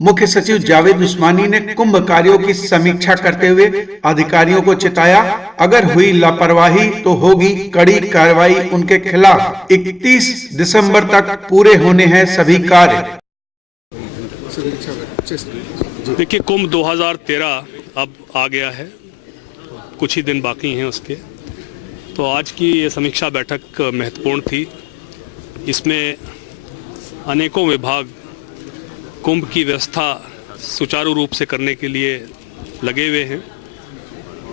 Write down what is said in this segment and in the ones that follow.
मुख्य सचिव जावेद उस्मानी ने कुंभ कार्यों की समीक्षा करते हुए अधिकारियों को चिताया, अगर हुई लापरवाही तो होगी कड़ी कार्रवाई। उनके खिलाफ 31 दिसंबर तक पूरे होने हैं सभी कार्य। देखिए, कुंभ 2013 अब आ गया है, कुछ ही दिन बाकी हैं उसके। तो आज की ये समीक्षा बैठक महत्वपूर्ण थी। इसमें अनेकों विभाग कुंभ की व्यवस्था सुचारू रूप से करने के लिए लगे हुए हैं।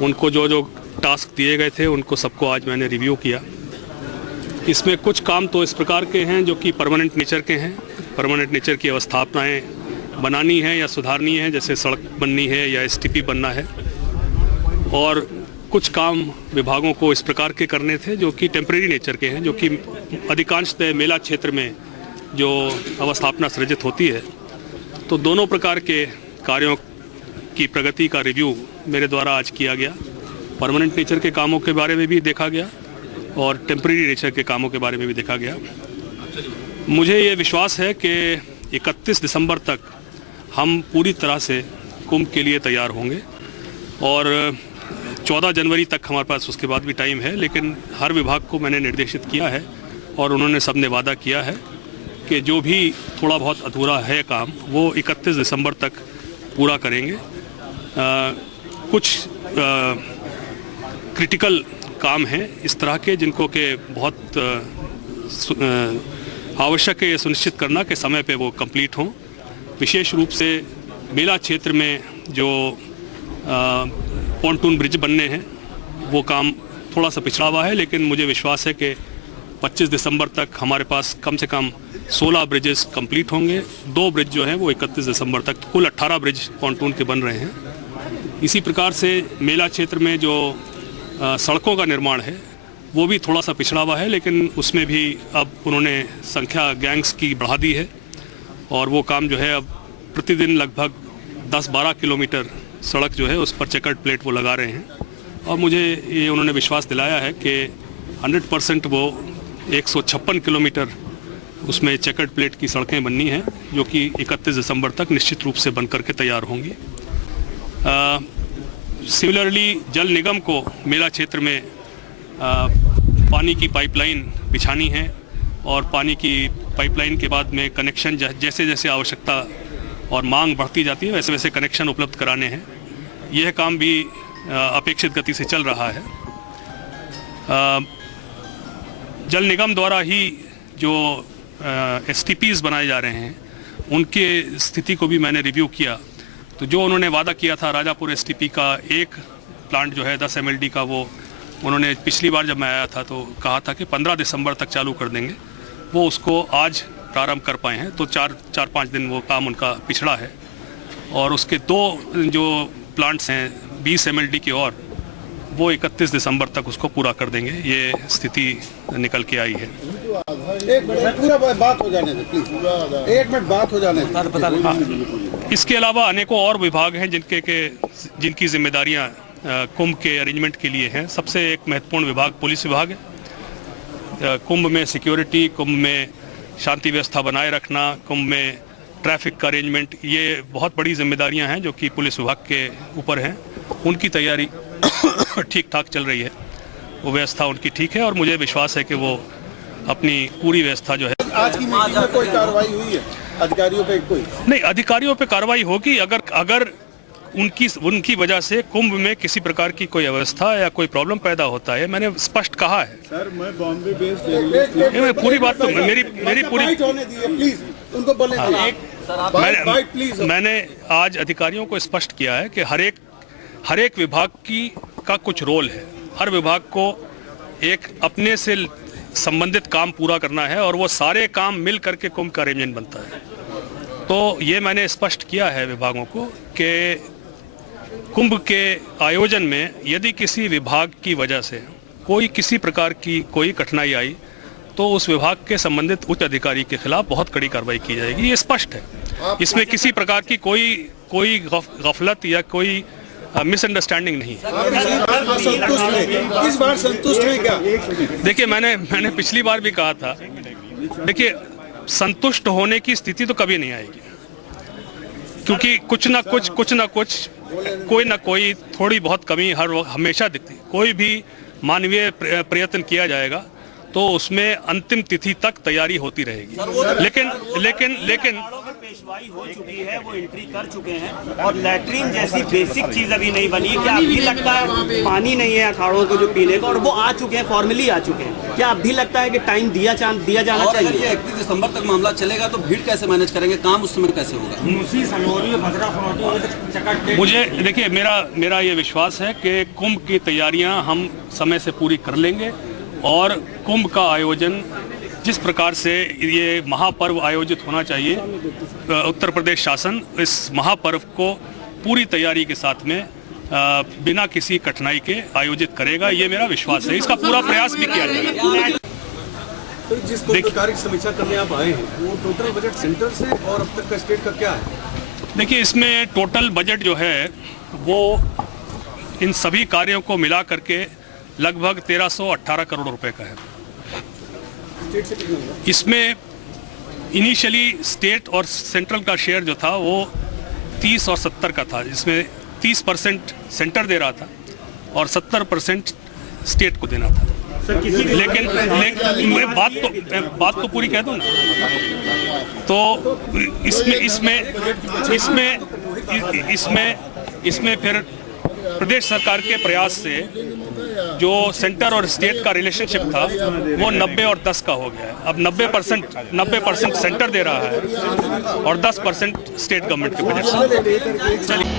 उनको जो जो टास्क दिए गए थे उनको सबको आज मैंने रिव्यू किया। इसमें कुछ काम तो इस प्रकार के हैं जो कि परमानेंट नेचर के हैं। परमानेंट नेचर की अवस्थापनाएँ बनानी है या सुधारनी है, जैसे सड़क बननी है या एसटीपी बनना है। और कुछ काम विभागों को इस प्रकार के करने थे जो कि टेम्परेरी नेचर के हैं, जो कि अधिकांशतः मेला क्षेत्र में जो अवस्थापना सृजित होती है। तो दोनों प्रकार के कार्यों की प्रगति का रिव्यू मेरे द्वारा आज किया गया। परमानेंट नेचर के कामों के बारे में भी देखा गया और टेम्परेरी नेचर के कामों के बारे में भी देखा गया। मुझे ये विश्वास है कि 31 दिसंबर तक हम पूरी तरह से कुंभ के लिए तैयार होंगे और 14 जनवरी तक हमारे पास उसके बाद भी टाइम है। लेकिन हर विभाग को मैंने निर्देशित किया है और उन्होंने सबने वादा किया है कि जो भी थोड़ा बहुत अधूरा है काम वो 31 दिसंबर तक पूरा करेंगे। कुछ क्रिटिकल काम हैं इस तरह के जिनको कि बहुत आवश्यक है ये सुनिश्चित करना कि समय पे वो कंप्लीट हों। विशेष रूप से मेला क्षेत्र में जो पॉन्टून ब्रिज बनने हैं वो काम थोड़ा सा पिछड़ा हुआ है, लेकिन मुझे विश्वास है कि 25 दिसंबर तक हमारे पास कम से कम 16 ब्रिजेस कंप्लीट होंगे। 2 ब्रिज जो हैं वो 31 दिसंबर तक, कुल 18 ब्रिज पॉन्टून के बन रहे हैं। इसी प्रकार से मेला क्षेत्र में जो सड़कों का निर्माण है वो भी थोड़ा सा पिछड़ा हुआ है, लेकिन उसमें भी अब उन्होंने संख्या गैंग्स की बढ़ा दी है और वो काम जो है अब प्रतिदिन लगभग 10-12 किलोमीटर सड़क जो है उस पर चेकर्ड प्लेट वो लगा रहे हैं। और मुझे ये उन्होंने विश्वास दिलाया है कि 100% वो 156 किलोमीटर उसमें चेकर्ड प्लेट की सड़कें बननी हैं, जो कि 31 दिसंबर तक निश्चित रूप से बन करके तैयार होंगी। सिमिलरली जल निगम को मेला क्षेत्र में पानी की पाइपलाइन बिछानी है और पानी की पाइपलाइन के बाद में कनेक्शन जैसे जैसे आवश्यकता और मांग बढ़ती जाती है वैसे वैसे कनेक्शन उपलब्ध कराने हैं। यह काम भी अपेक्षित गति से चल रहा है। जल निगम द्वारा ही जो एसटीपीज बनाए जा रहे हैं उनके स्थिति को भी मैंने रिव्यू किया। तो जो उन्होंने वादा किया था राजापुर एसटीपी का एक प्लांट जो है 10 MLD का, वो उन्होंने पिछली बार जब मैं आया था तो कहा था कि 15 दिसंबर तक चालू कर देंगे। वो उसको आज प्रारंभ कर पाए हैं, तो 4-5 दिन वो काम उनका पिछड़ा है। और उसके 2 जो प्लांट्स हैं 20 MLD की और वो 31 दिसंबर तक उसको पूरा कर देंगे। ये स्थिति निकल के आई है। एक मिनट पूरा बात हो जाने दे प्लीज, 1 मिनट बात हो जाने दे। इसके अलावा अनेकों और विभाग हैं जिनकी जिम्मेदारियां कुंभ के अरेंजमेंट के लिए हैं। सबसे एक महत्वपूर्ण विभाग पुलिस विभाग है। कुंभ में सिक्योरिटी, कुंभ में शांति व्यवस्था बनाए रखना, कुंभ में ट्रैफिक का अरेंजमेंट, ये बहुत बड़ी जिम्मेदारियां हैं जो कि पुलिस विभाग के ऊपर हैं। उनकी तैयारी ठीक ठाक चल रही है, वो व्यवस्था उनकी ठीक है और मुझे विश्वास है कि वो अपनी पूरी व्यवस्था जो है। आज की मीटिंग में कोई कार्रवाई हुई है अधिकारियों पे? कोई नहीं, अधिकारियों पे कार्रवाई होगी अगर उनकी वजह से कुंभ में किसी प्रकार की कोई अवस्था या कोई प्रॉब्लम पैदा होता है। मैंने स्पष्ट कहा है सर, मैं बॉम्बे बेस्ड पूरी बात तो मेरी पूरी प्लीज उनको बोले मैंने आज अधिकारियों को स्पष्ट किया है कि हर एक विभाग का कुछ रोल है। हर विभाग को एक अपने से संबंधित काम पूरा करना है और वो सारे काम मिल करके कुंभ का अरेंजमेंट बनता है। तो ये मैंने स्पष्ट किया है विभागों को कि कुंभ के आयोजन में यदि किसी विभाग की वजह से किसी प्रकार की कोई कठिनाई आई तो उस विभाग के संबंधित उच्च अधिकारी के खिलाफ बहुत कड़ी कार्रवाई की जाएगी। ये स्पष्ट है, इसमें किसी प्रकार की कोई गफलत या कोई मिसअंडरस्टैंडिंग नहीं इस बार संतुष्ट है क्या? देखिए, मैंने पिछली बार भी कहा था, देखिए संतुष्ट होने की स्थिति तो कभी नहीं आएगी। क्योंकि कुछ ना कुछ कोई ना कोई थोड़ी बहुत कमी हर वक्त हमेशा दिखती। कोई भी मानवीय प्रयत्न किया जाएगा तो उसमें अंतिम तिथि तक तैयारी होती रहेगी। लेकिन पेशवाई हो चुकी है, वो एंट्री कर चुके हैं और लैट्रिन जैसी बेसिक चीज अभी नहीं बनी है। क्या अभी लगता है पानी नहीं है अखाड़ों को जो पीने का, और वो आ चुके हैं, फॉर्मली आ चुके हैं, क्या अभी लगता है कि टाइम दिया जाना चाहिए? 31 दिसंबर तक मामला चलेगा तो भीड़ कैसे मैनेज करेंगे, काम उस समय कैसे होगा? मुझे देखिए, मेरा ये विश्वास है कि कुंभ की तैयारियां हम समय से पूरी कर लेंगे और कुंभ का आयोजन जिस प्रकार से ये महापर्व आयोजित होना चाहिए, उत्तर प्रदेश शासन इस महापर्व को पूरी तैयारी के साथ में बिना किसी कठिनाई के आयोजित करेगा, ये मेरा विश्वास है। इसका पूरा प्रयास भी किया जाएगा। तो जिस कार्य की समीक्षा करने आप आए हैं वो टोटल बजट सेंटर से और अब तक का स्टेट का क्या है? देखिए, इसमें टोटल बजट जो है वो इन सभी कार्यों को मिला करके लगभग 1318 करोड़ रुपए का है। इसमें इनिशियली स्टेट और सेंट्रल का शेयर जो था वो 30 और 70 का था, जिसमें 30% सेंटर दे रहा था और 70% स्टेट को देना था। लेकिन बात तो पूरी कह दूं ना, तो इसमें फिर प्रदेश सरकार के प्रयास से जो सेंटर और स्टेट का रिलेशनशिप था वो 90 और 10 का हो गया है। अब 90% सेंटर दे रहा है और 10% स्टेट गवर्नमेंट के बजट से। चलिए।